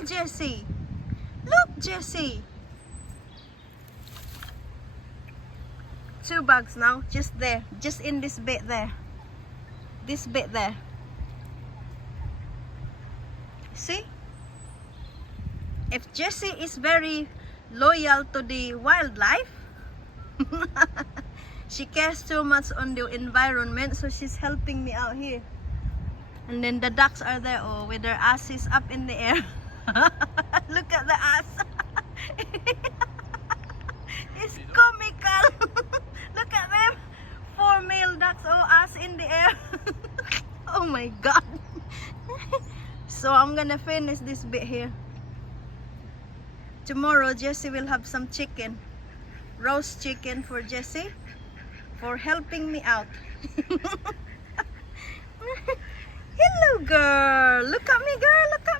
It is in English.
Hi, Jessie. Look, Jessie. 2 bags now, just there, just in this bit there. This bit there. See? If Jessie is very loyal to the wildlife, she cares too much on the environment, so she's helping me out here. And then the ducks are there, oh, with their asses up in the air. Look at the ass. It's comical. Look at them. 4 male ducks, oh, ass in the air. Oh my god. So I'm gonna finish this bit here. Tomorrow Jessie will have some chicken. Roast chicken for Jessie for helping me out. Hello girl. Look at me girl. Look at